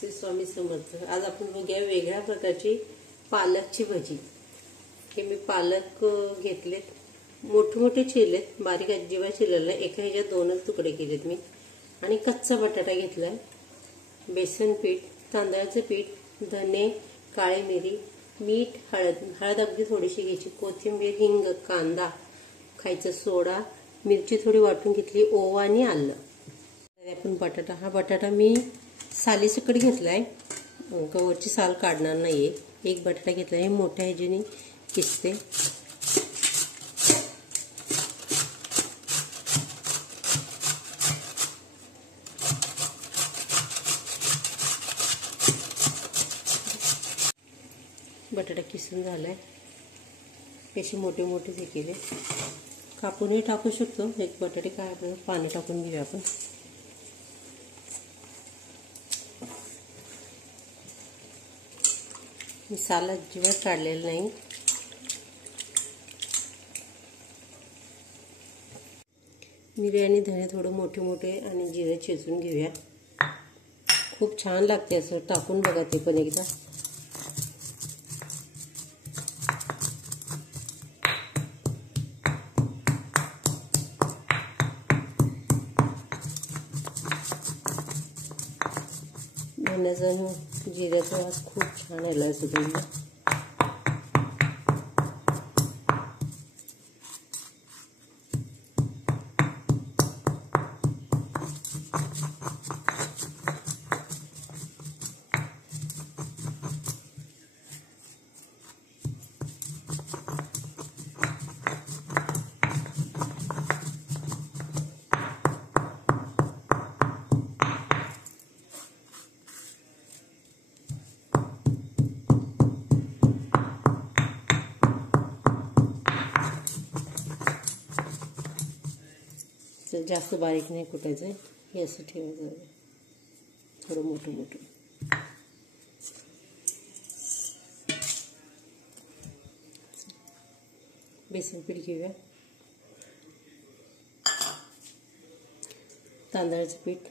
श्री स्वामी समर्थ। आज आपण बघूया वेगळ्या प्रकारची पालकची भजी। हे मी पालक घेतलेत, मोठे मोठे चिरलेत, बारीक अजिबात चिरलेले, एका ह्याच्यात दोनच तुकडे केलेत मी। आणि कच्चा बटाटा घेतलाय, बेसन पीठ, तांदळाचं पीठ, धने, काळी मिरी, मीठ, हळद अगदी थोडीशी घ्यायची, कोथिंबीर, हिंग, कांदा, खायचा सोडा, मिरची थोडी वाटून घेतली, ओवा आणि आलं। आपण बटाटा मी सालीसकट घेतलाय, कवरची साल काढणार नाहीये। एक बटाटा घेतलाय, मोठ्या ह्याच्याने किसते। बटाटा किसून झालाय, असे मोठे मोठे हे केले, कापूनही टाकू शकतो। एक बटाटे काय आपल्याला पाणी टाकून घेऊया आपण। मी साल अजिबात काढलेलं नाही। मिरी आणि धने थोडं मोठे मोठे आणि जिरे चेचून घेऊया। खूप छान लागते, असं टाकून बघा ते पण एकदा। धन्याचा जिऱ्याचा वास खूप छान आलाय सुगंध। जास्त बारीक नाही कुटायचं, हे असं ठेवायचं, थोडं मोठं मोठं। बेसन पीठ घेऊया, तांदळाचं पीठ,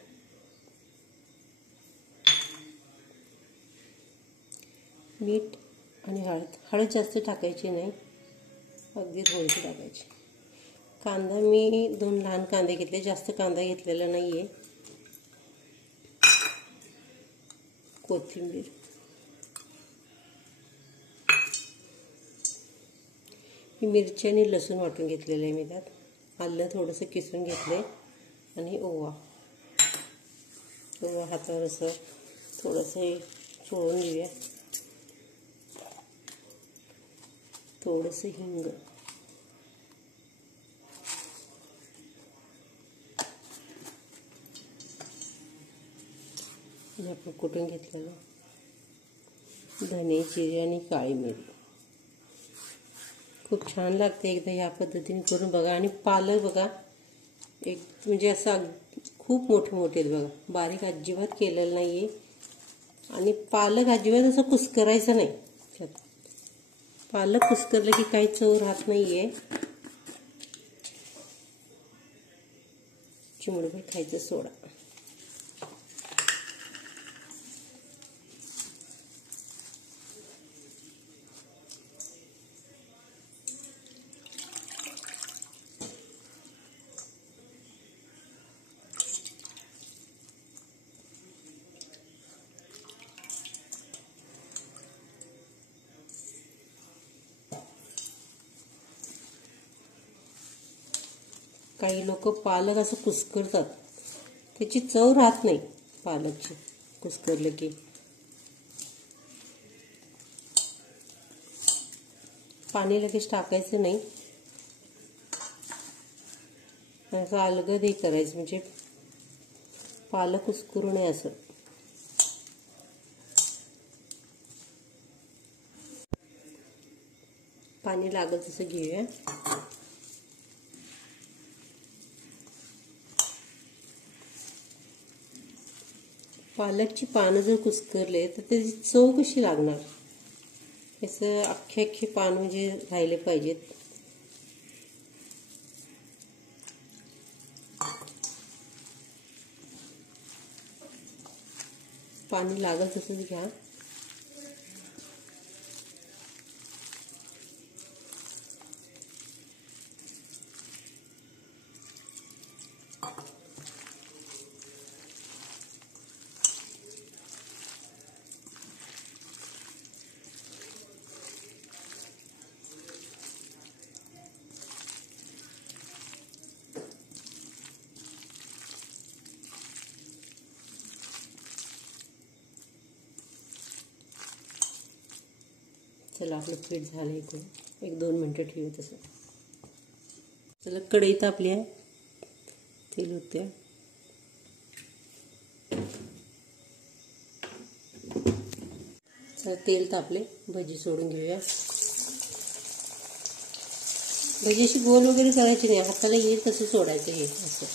मीठ आणि हळद जास्त टाकायची नाही, अगदी थोडीशी टाकायची। कांदा मी 2 लहान कांदे घेतले, जास्त कांदा घेतलेला नाहीये। कोथिंबीर, मिरची आणि लसूण वाटून घेतलेलं आहे मी त्यात। आलं थोडंसं किसून घेतलंय आणि ओवा हातावर असं थोडंसं चोळून घेऊया। थोडंसं हिंग, आपण कुटून घेतलेलं धने, जिरे आणि काळी मिरी। खूप छान लागते, एकदा या पद्धतीने करून बघा। आणि पालक बघा, एक म्हणजे असं खूप मोठे मोठे आहेत बघा, बारीक अजिबात केलेलं नाहीये। आणि पालक अजिबात असं कुस्करायचं नाही, पालक कुस्करलं की काही चव राहत नाहीये। चिमूटभर खायचा सोडा, काही लोक पालक असं कुस्करतात, त्याची चव राहत नाही पालकची कुस्करलं की। पाणी लगेच टाकायचं नाही, असं अलगद हे करायचं, म्हणजे पालक कुस्करू नये असं। पाणी लागत तसं घेऊया। पालकची पानं जर कुस्करले तर त्याची चव कशी लागणार? असं अख्खे पान म्हणजे राहिले पाहिजेत। पाणी लागल तसंच घ्या. चला आपलं पीठ झालं इकडून. 1-2 मिनटं ठेवू तसं. चला कढई तापली आहे, तेल होते. चला तेल तापले, भजी सोडून घेऊया. भजी अशी गोल वगैरे करायची नाही, हाताला येईल तसं सोडायचं हे असं.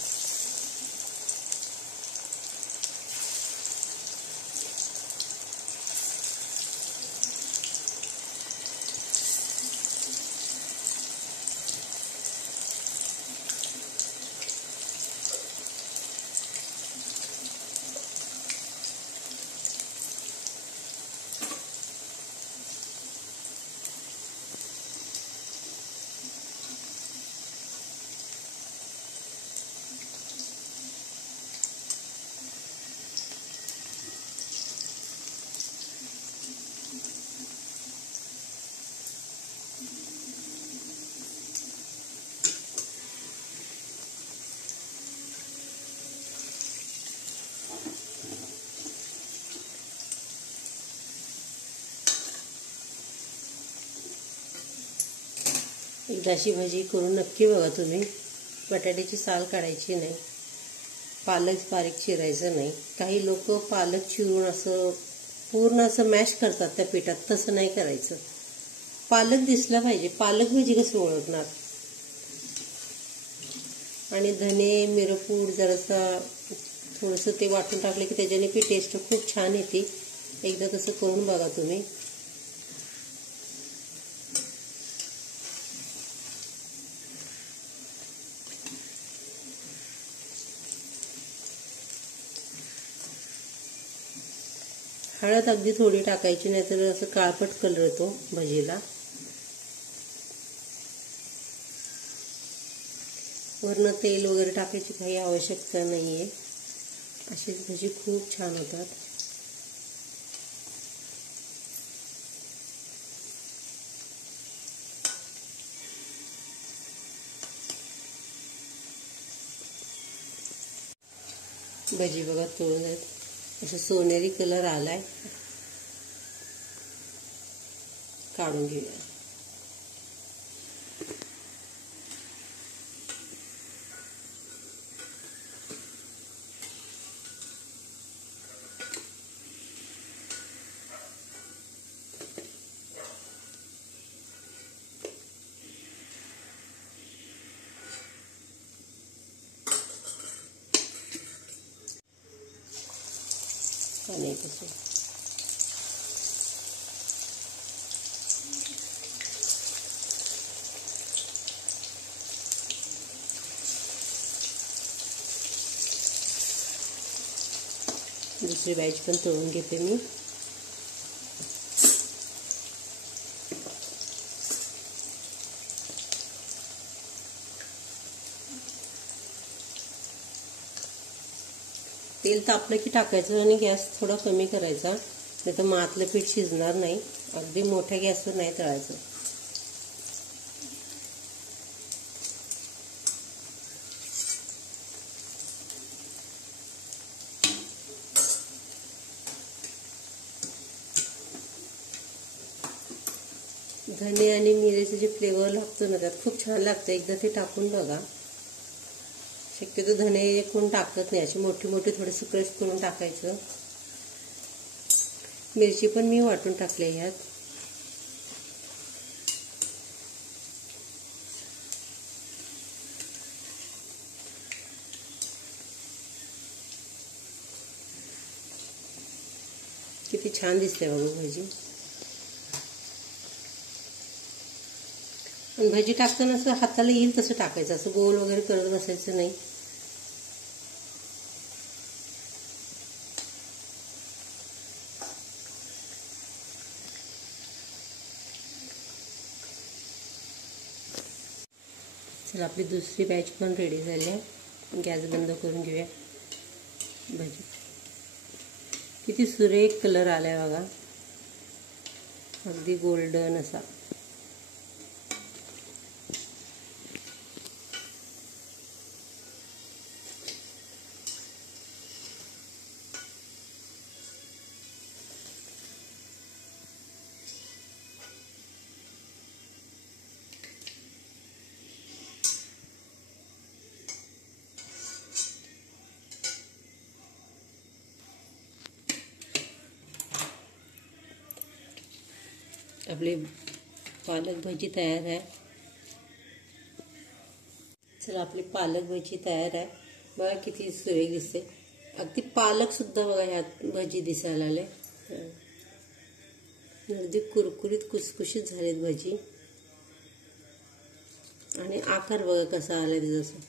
एकदा अशी भाजी करून नक्की बघा तुम्ही. बटाट्याची साल काढायची नाही, पालक बारीक चिरायचं नाही. काही लोक पालक चिरून असं पूर्ण असं मॅश करतात त्या पिठात, तसं नाही करायचं. पालक दिसला पाहिजे. पालक भाजी कसं ओळखणार? आणि धने मिरपूड जरासा थोडंसं ते वाटून टाकले की त्याच्याने ती टेस्ट खूप छान येते. एकदा तसं करून बघा तुम्ही. हळद अगदी थोडी टाकायची, नाही तर असं काळपट कलर येतो भजीला. वरनं तेल वगैरे टाकायची काही आवश्यकता नाहीये. अशीच भजी खूप छान होतात. भजी बघा तळून आहेत, असं सोनेरी कलर आलाय. काढून घेऊया. आणि कसं दुसरी बॅच पण तळून घेते मी. तेल तापलं की टाकायचं आणि गॅस थोडा कमी करायचा, नाही तर मग आतलं पीठ शिजणार नाही. अगदी मोठ्या गॅसवर नाही तळायचं. धने आणि मिरेचं जे फ्लेवर लागतो ना त्यात खूप छान लागतं. एकदा ते टाकून बघा. शक्यतो धने कोण टाकत नाही, अशी मोठी मोठी थोडंसं क्रश करून टाकायचं. मिरची पण मी वाटून टाकली ह्यात. किती छान दिसते बघा भाजी. आणि भाजी टाकताना असं हाताला येईल तसं टाकायचं, असं गोल वगैरे करत बसायचं नाही. चला आपली दुसरी बॅच पण रेडी झाली आहे. गॅस बंद करून घेऊया. भजी किती सुरेख कलर आलाय बघा, अगदी गोल्डन असा. आपली पालक भजी तयार आहे. चला आपली पालक भजी तयार आहे. बघा किती सुरेख दिसते. अगदी पालक सुद्धा बघा ह्यात भजी दिसायला आले. अगदी कुरकुरीत कुसकुशीत झालेत भजी. आणि आकार बघा कसा आलाय जसं.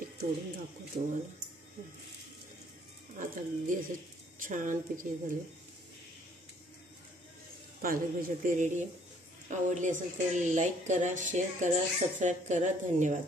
एक तोडून दाखवतो मला. आता अगदी असं छानपैकी झाले. पालक भजी आपली रेडी आहे. आवडली असेल तर लाईक करा, शेअर करा, सबस्क्राईब करा. धन्यवाद.